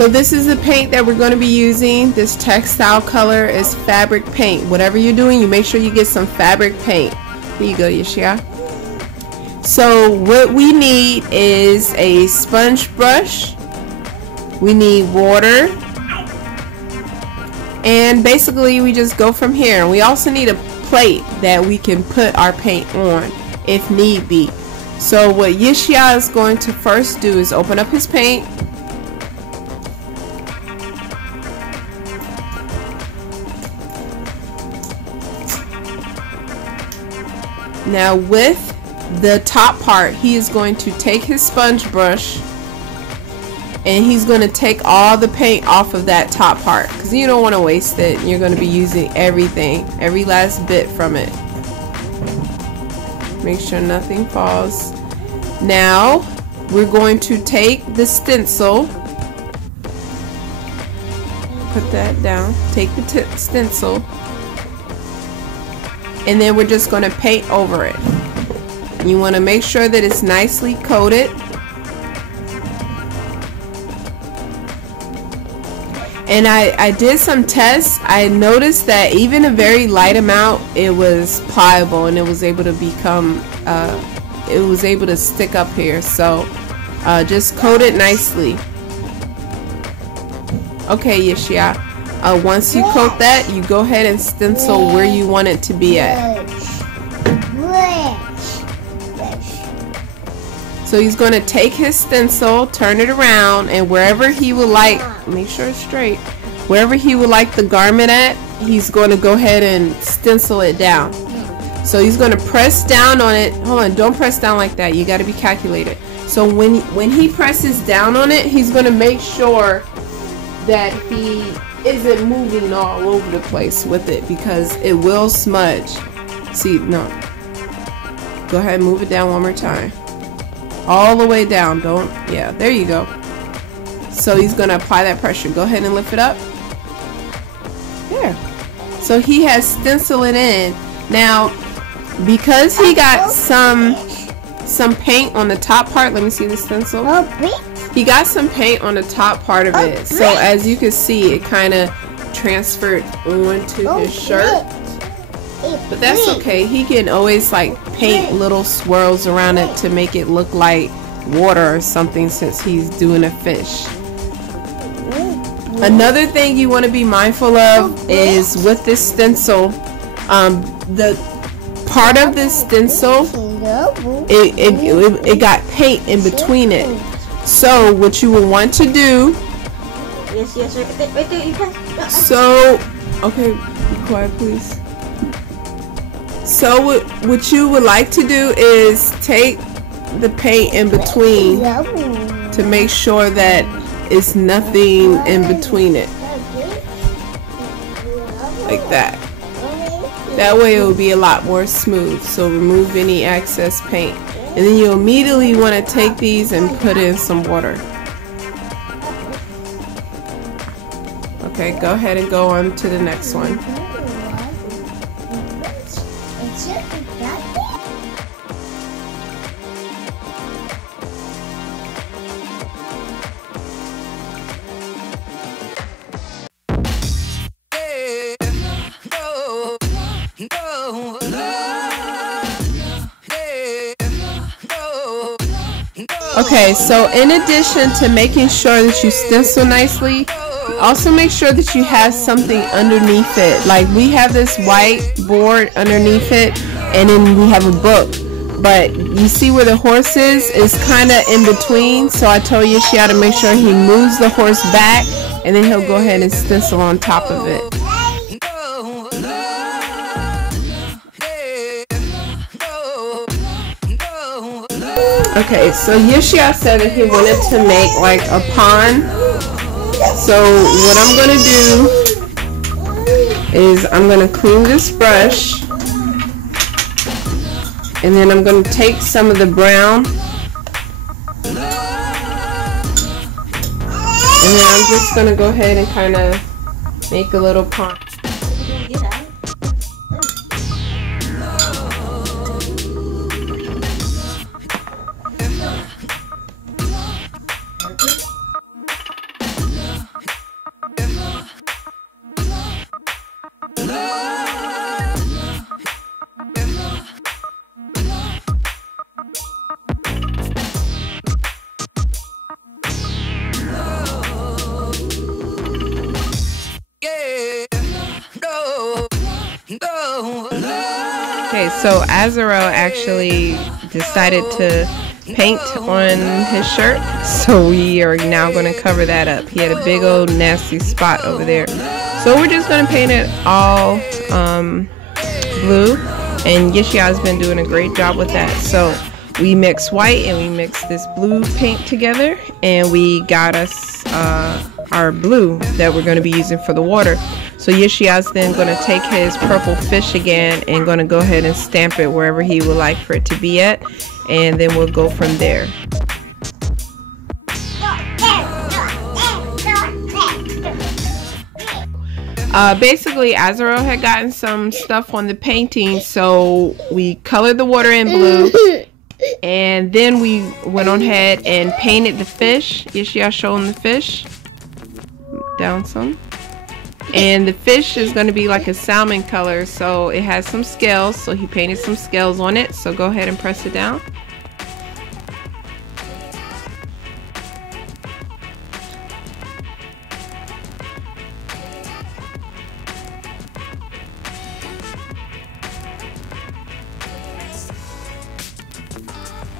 So this is the paint that we're going to be using. This textile color is fabric paint. Whatever you're doing, you make sure you get some fabric paint. Here you go, Yesheyah. So what we need is a sponge brush. We need water. And basically we just go from here. We also need a plate that we can put our paint on if need be. So what Yesheyah is going to first do is open up his paint. Now with the top part, he is going to take his sponge brush and he's going to take all the paint off of that top part because you don't want to waste it. You're going to be using everything, every last bit from it. Make sure nothing falls. Now we're going to take the stencil, put that down, take the stencil, and then we're just going to paint over it. You want to make sure that it's nicely coated. And I did some tests. I noticed that even a very light amount, it was pliable and it was able to become, it was able to stick up here. So just coat it nicely. Okay, Yesheyah. Once you coat that, you go ahead and stencil where you want it to be at. So he's going to take his stencil, turn it around, and wherever he would like, make sure it's straight, wherever he would like the garment at, he's going to go ahead and stencil it down. So he's going to press down on it. Hold on, don't press down like that. You got to be calculated. So when he presses down on it, he's going to make sure that he isn't moving all over the place with it because it will smudge. See, no. Go ahead and move it down one more time. All the way down. Don't, yeah, there you go. So he's going to apply that pressure. Go ahead and lift it up. There. So he has stenciled it in. Now, because he got some paint on the top part, let me see the stencil. He got some paint on the top part of it. So as you can see, it kind of transferred onto his shirt. But that's okay. He can always like paint little swirls around it to make it look like water or something since he's doing a fish. Another thing you want to be mindful of is with this stencil, the part of this stencil, it got paint in between it. So what you will want to do, so, okay, be quiet please. So what you would like to do is take the paint in between to make sure that it's nothing in between it. Like that. That way it will be a lot more smooth. So remove any excess paint. And then you immediately want to take these and put in some water. Okay, go ahead and go on to the next one. Okay, so in addition to making sure that you stencil nicely, also make sure that you have something underneath it. Like we have this white board underneath it, and then we have a book. But you see where the horse is? It's kind of in between. So I told Yesheyah to make sure he moves the horse back, and then he'll go ahead and stencil on top of it. Okay, so Yesheyah said that he wanted to make like a pond. So what I'm going to do is I'm going to clean this brush, and then I'm going to take some of the brown, and then I'm just going to go ahead and kind of make a little pond. Okay, so Azarel actually decided to paint on his shirt, so we are now going to cover that up. He had a big old nasty spot over there, so we're just going to paint it all blue, and Yesheyah's been doing a great job with that. So we mix white and we mix this blue paint together, and we got us our blue that we're going to be using for the water. So Yesheyah's then going to take his purple fish again and going to go ahead and stamp it wherever he would like for it to be at, and then we'll go from there. Basically, Azarel had gotten some stuff on the painting, so we colored the water in blue, and then we went on ahead and painted the fish. Yesheyah showing the fish. Down some. And the fish is going to be like a salmon color, so it has some scales, so he painted some scales on it. So go ahead and press it down.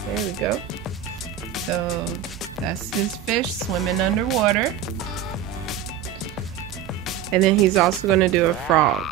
There we go. So that's his fish swimming underwater. And then he's also going to do a frog.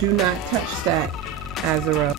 Do not touch that, Azarel.